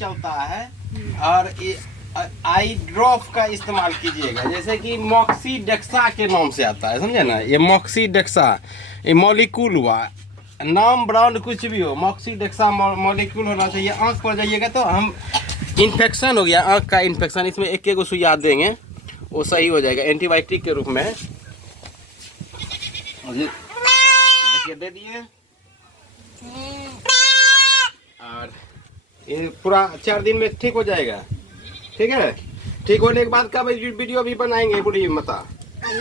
चलता है। और ये आई ड्रॉप का इस्तेमाल कीजिएगा, जैसे कि मॉक्सीडेक्सा के नाम से आता है, समझे ना। ये मॉक्सीडेक्सा, ये मॉलिक्यूल हुआ, नाम ब्रांड कुछ भी हो, मॉक्सीडेक्सा मॉलिक्यूल होना चाहिए। आँख पर जाइएगा तो हम इन्फेक्शन हो गया, आँख का इन्फेक्शन, इसमें एक एक सुइया देंगे, वो सही हो जाएगा एंटीबायोटिक के रूप में। देखिए दे दिए। और ये पूरा 4 दिन में ठीक हो जाएगा। ठीक है, ठीक होने के बाद का वीडियो भी बनाएंगे पूरी मता।